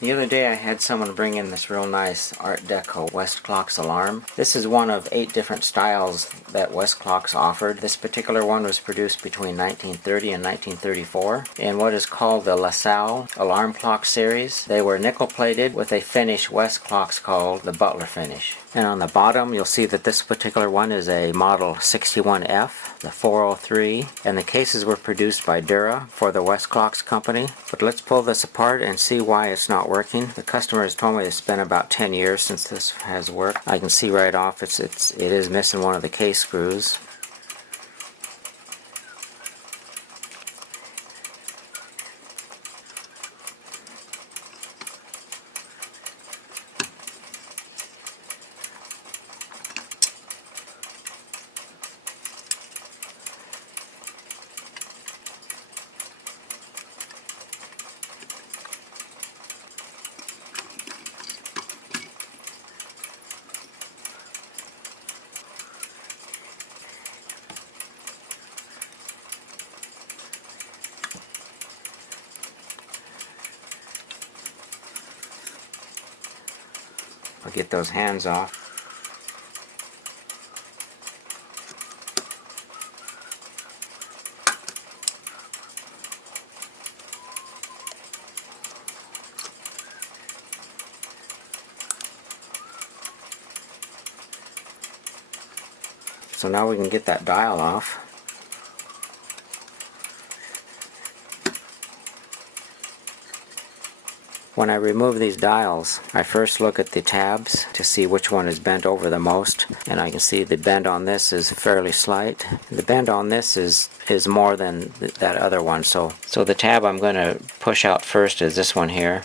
The other day I had someone bring in this real nice Art Deco Westclox alarm. This is one of 8 different styles that Westclox offered. This particular one was produced between 1930 and 1934 in what is called the La Salle alarm clock series. They were nickel plated with a finish Westclox called the Butler finish. And on the bottom you'll see that this particular one is a model 61F, the 403, and the cases were produced by Dura for the Westclox company. But let's pull this apart and see why it's not working. The customer has told me it's been about 10 years since this has worked. I can see right off it is missing one of the case screws. I'll get those hands off. So now we can get that dial off. When I remove these dials, I first look at the tabs to see which one is bent over the most, and I can see the bend on this is fairly slight. The bend on this is more than that other one, so the tab I'm going to push out first is this one here.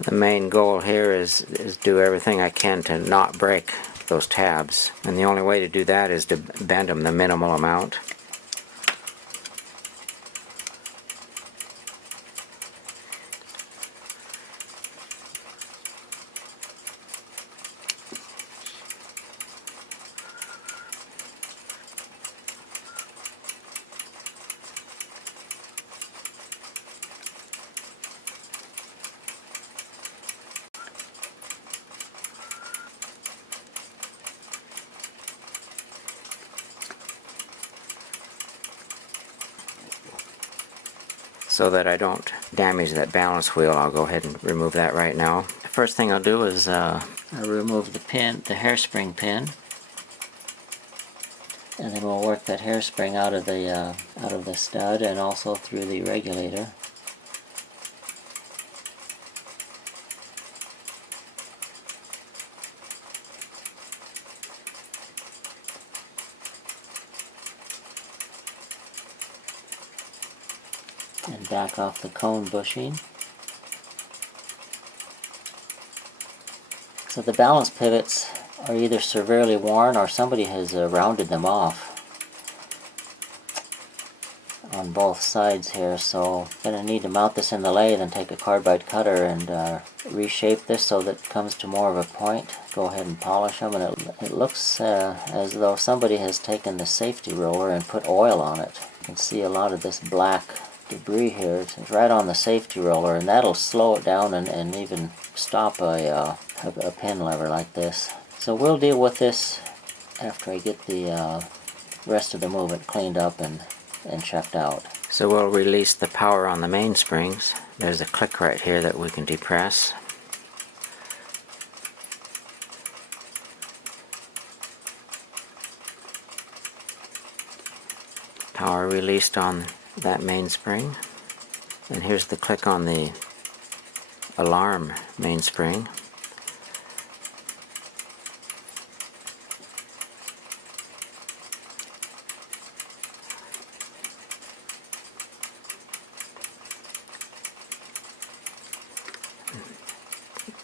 The main goal here is do everything I can to not break those tabs, and the only way to do that is to bend them the minimal amount. So that I don't damage that balance wheel, I'll go ahead and remove that right now. The first thing I'll do is I remove the pin, the hairspring pin, and then we'll work that hairspring out of the stud and also through the regulator. And back off the cone bushing. So the balance pivots are either severely worn or somebody has rounded them off on both sides here, so I'm going to need to mount this in the lathe and take a carbide cutter and reshape this so that it comes to more of a point. Go ahead and polish them, and it looks as though somebody has taken the safety roller and put oil on it. You can see a lot of this black debris here. It's right on the safety roller, and that'll slow it down and even stop a pin lever like this. So we'll deal with this after I get the rest of the movement cleaned up and checked out. So we'll release the power on the mainsprings. There's a click right here that we can depress. Power released on that mainspring. And here's the click on the alarm mainspring.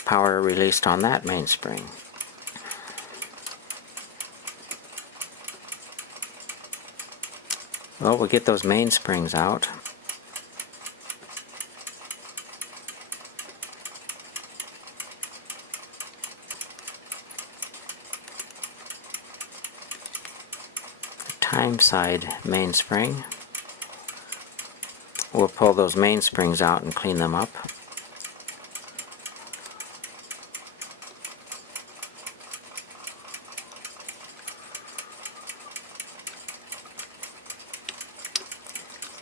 Power released on that mainspring. Well, we'll get those mainsprings out. time side mainspring. We'll pull those mainsprings out and clean them up.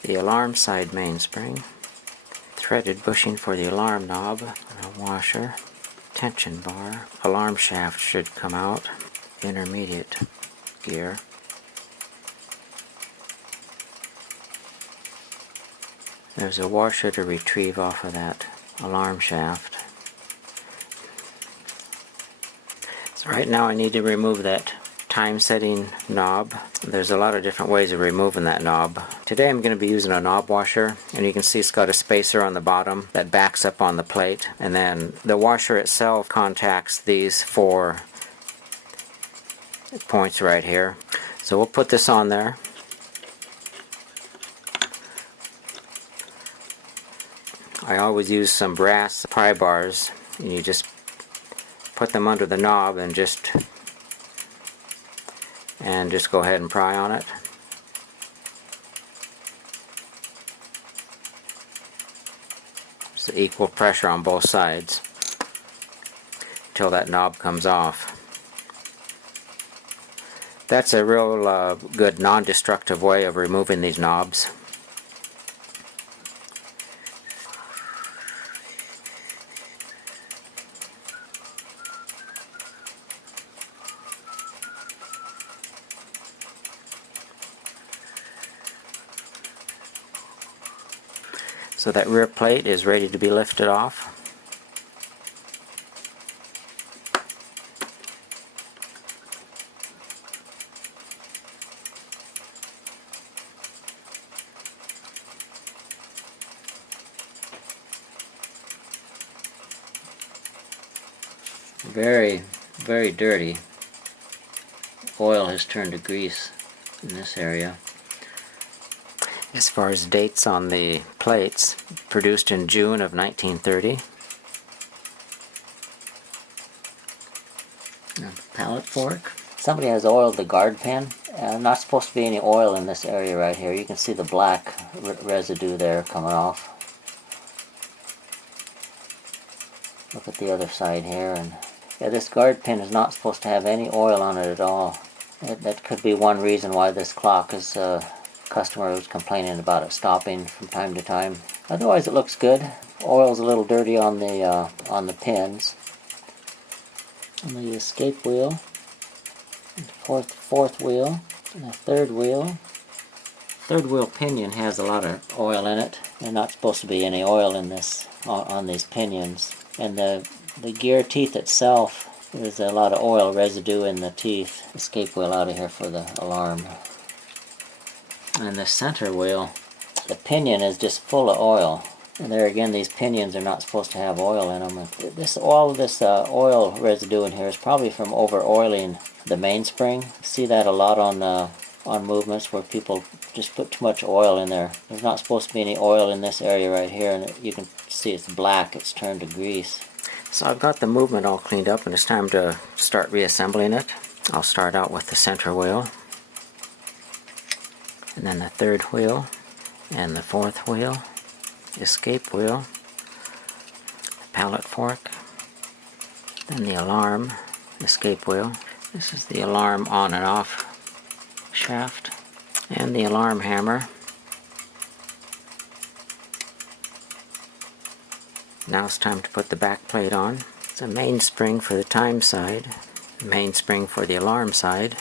The alarm side mainspring, threaded bushing for the alarm knob, and a washer, tension bar, alarm shaft should come out, intermediate gear. There's a washer to retrieve off of that alarm shaft. So right now I need to remove that time setting knob. There's a lot of different ways of removing that knob. Today I'm going to be using a knob washer, and you can see it's got a spacer on the bottom that backs up on the plate, and then the washer itself contacts these 4 points right here. So we'll put this on there. I always use some brass pry bars, and you just put them under the knob and just go ahead and pry on it. It's equal pressure on both sides until that knob comes off. That's a real good non-destructive way of removing these knobs. So that rear plate is ready to be lifted off. Very, very dirty. Oil has turned to grease in this area. As far as dates on the plates, produced in June of 1930. Pallet fork. Somebody has oiled the guard pin. Not supposed to be any oil in this area right here. You can see the black residue there coming off. Look at the other side here, and yeah, this guard pin is not supposed to have any oil on it at all. That could be one reason why this clock is customer was complaining about it stopping from time to time. Otherwise it looks good. Oil's a little dirty on the pins. On the escape wheel, fourth wheel, and the third wheel. Third wheel pinion has a lot of oil in it. There's not supposed to be any oil in this on these pinions. And the gear teeth itself, there's a lot of oil residue in the teeth. Escape wheel out of here for the alarm. And the center wheel, the pinion is just full of oil. And there again, these pinions are not supposed to have oil in them. And all of this oil residue in here is probably from over-oiling the mainspring. You see that a lot on movements where people just put too much oil in there. There's not supposed to be any oil in this area right here, and you can see it's black, it's turned to grease. So I've got the movement all cleaned up, and it's time to start reassembling it. I'll start out with the center wheel, and then the third wheel, and the fourth wheel, escape wheel, the pallet fork, then the alarm, escape wheel. This is the alarm on and off shaft, and the alarm hammer. Now it's time to put the back plate on. It's a mainspring for the time side, mainspring for the alarm side.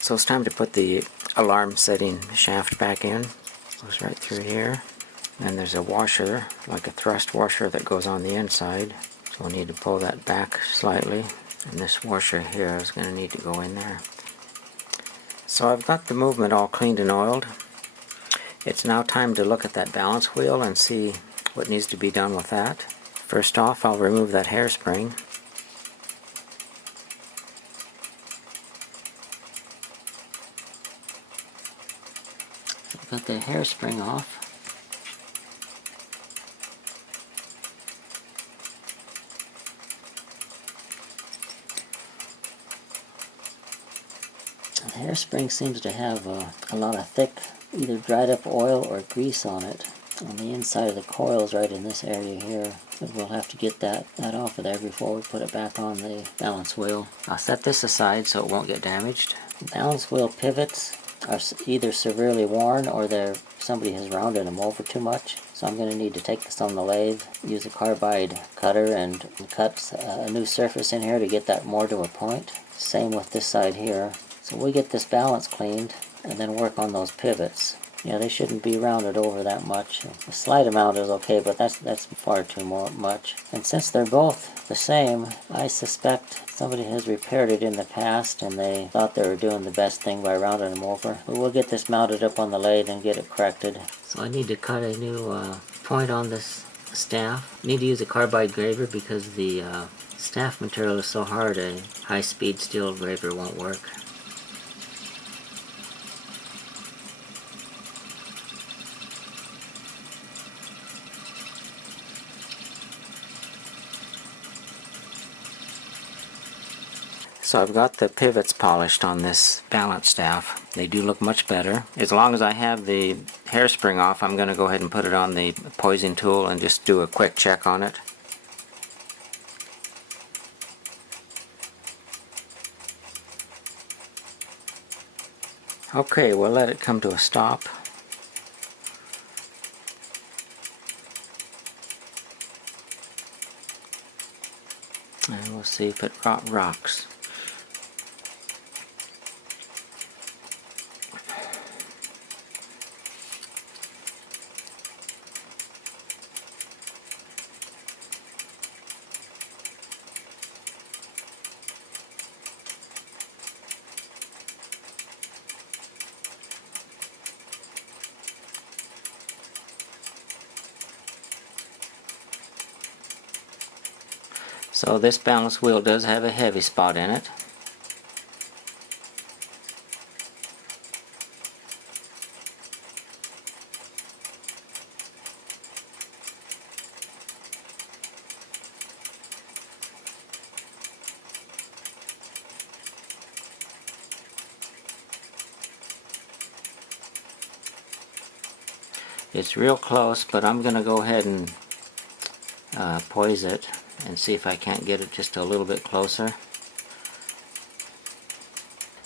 So it's time to put the alarm setting shaft back in. Goes right through here. And there's a washer, like a thrust washer, that goes on the inside. So we'll need to pull that back slightly. And this washer here is going to need to go in there. So I've got the movement all cleaned and oiled. It's now time to look at that balance wheel and see what needs to be done with that. First off, I'll remove that hairspring. Got the hairspring off. hairspring seems to have a lot of thick, either dried up oil or grease on it. On the inside of the coils right in this area here. But we'll have to get that off of there before we put it back on the balance wheel. I'll set this aside so it won't get damaged. Balance wheel pivots are either severely worn or somebody has rounded them over too much. So I'm going to need to take this on the lathe, use a carbide cutter and cut a new surface in here to get that more to a point. Same with this side here. So we'll get this balance cleaned and then work on those pivots. Yeah, they shouldn't be rounded over that much. A slight amount is okay, but that's far too much. And since they're both the same, I suspect somebody has repaired it in the past and they thought they were doing the best thing by rounding them over. But we'll get this mounted up on the lathe and get it corrected. So I need to cut a new point on this staff. I need to use a carbide graver because the staff material is so hard a high-speed steel graver won't work. So I've got the pivots polished on this balance staff. They do look much better. As long as I have the hairspring off, I'm going to go ahead and put it on the poising tool and just do a quick check on it. Okay, we'll let it come to a stop. And we'll see if it rocks. So this balance wheel does have a heavy spot in it. It's real close, but I'm going to go ahead and poise it and see if I can't get it just a little bit closer.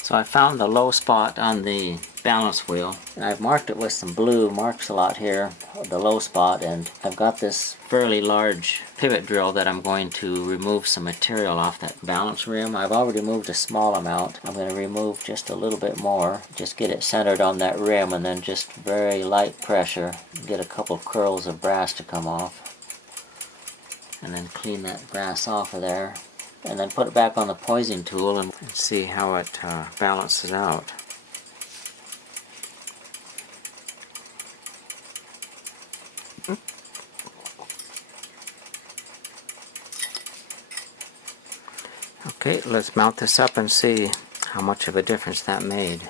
So I found the low spot on the balance wheel, and I've marked it with some blue marks a lot here, the low spot, and I've got this fairly large pivot drill that I'm going to remove some material off that balance rim. I've already removed a small amount. I'm going to remove just a little bit more, just get it centered on that rim, and then just very light pressure, get a couple curls of brass to come off. And then clean that brass off of there, and then put it back on the poising tool and see how it balances out. Okay, let's mount this up and see how much of a difference that made.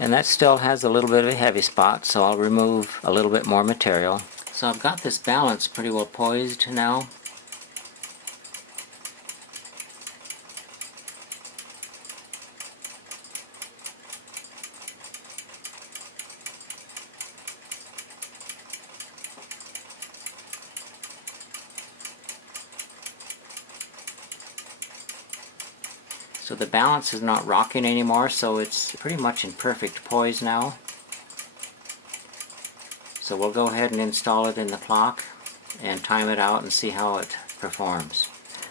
And that still has a little bit of a heavy spot, so I'll remove a little bit more material. So I've got this balance pretty well poised now. So the balance is not rocking anymore, so it's pretty much in perfect poise now. So we'll go ahead and install it in the clock and time it out and see how it performs.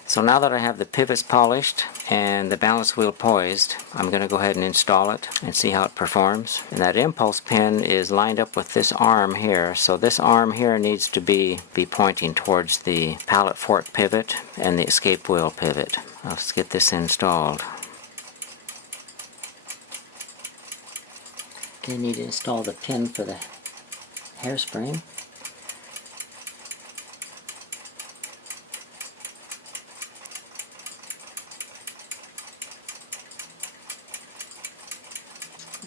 So now that I have the pivots polished and the balance wheel poised, I'm going to go ahead and install it and see how it performs. And that impulse pin is lined up with this arm here, so this arm here needs to be pointing towards the pallet fork pivot and the escape wheel pivot. Let's get this installed. Then need to install the pin for the hairspring.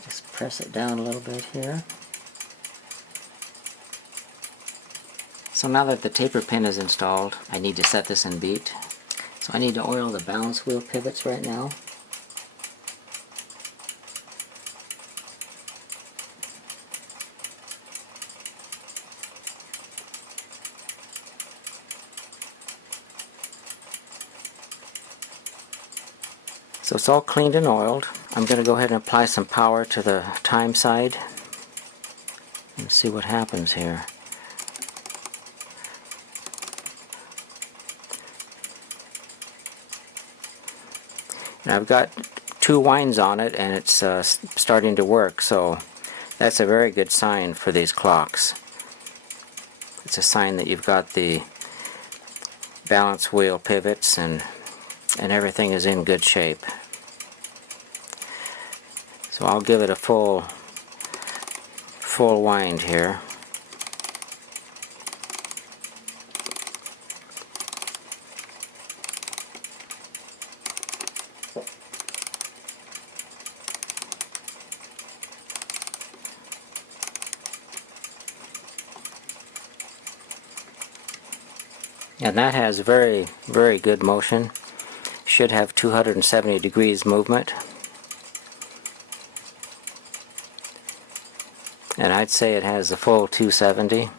Just press it down a little bit here. So now that the taper pin is installed, I need to set this in beat. So I need to oil the balance wheel pivots right now. So it's all cleaned and oiled. I'm going to go ahead and apply some power to the time side and see what happens here. And I've got 2 winds on it and it's starting to work, so that's a very good sign for these clocks. It's a sign that you've got the balance wheel pivots and everything is in good shape. So I'll give it a full wind here. And that has very, very good motion. Should have 270 degrees movement. And I'd say it has a full 270.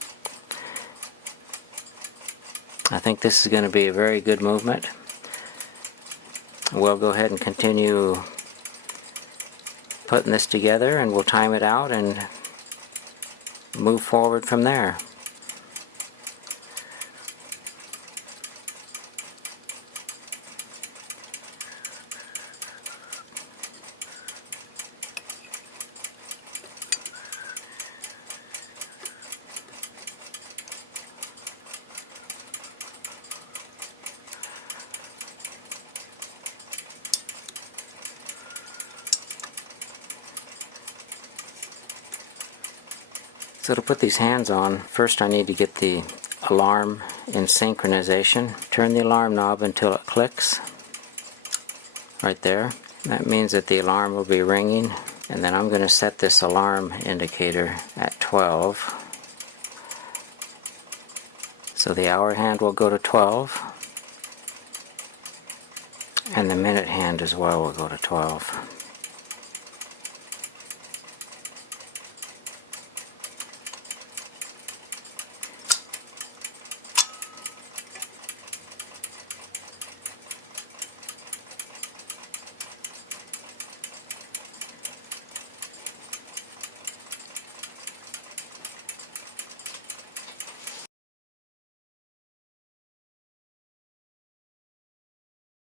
I think this is going to be a very good movement. We'll go ahead and continue putting this together and we'll time it out and move forward from there. So to put these hands on, first I need to get the alarm in synchronization. Turn the alarm knob until it clicks. Right there. That means that the alarm will be ringing. And then I'm going to set this alarm indicator at 12. So the hour hand will go to 12. And the minute hand as well will go to 12.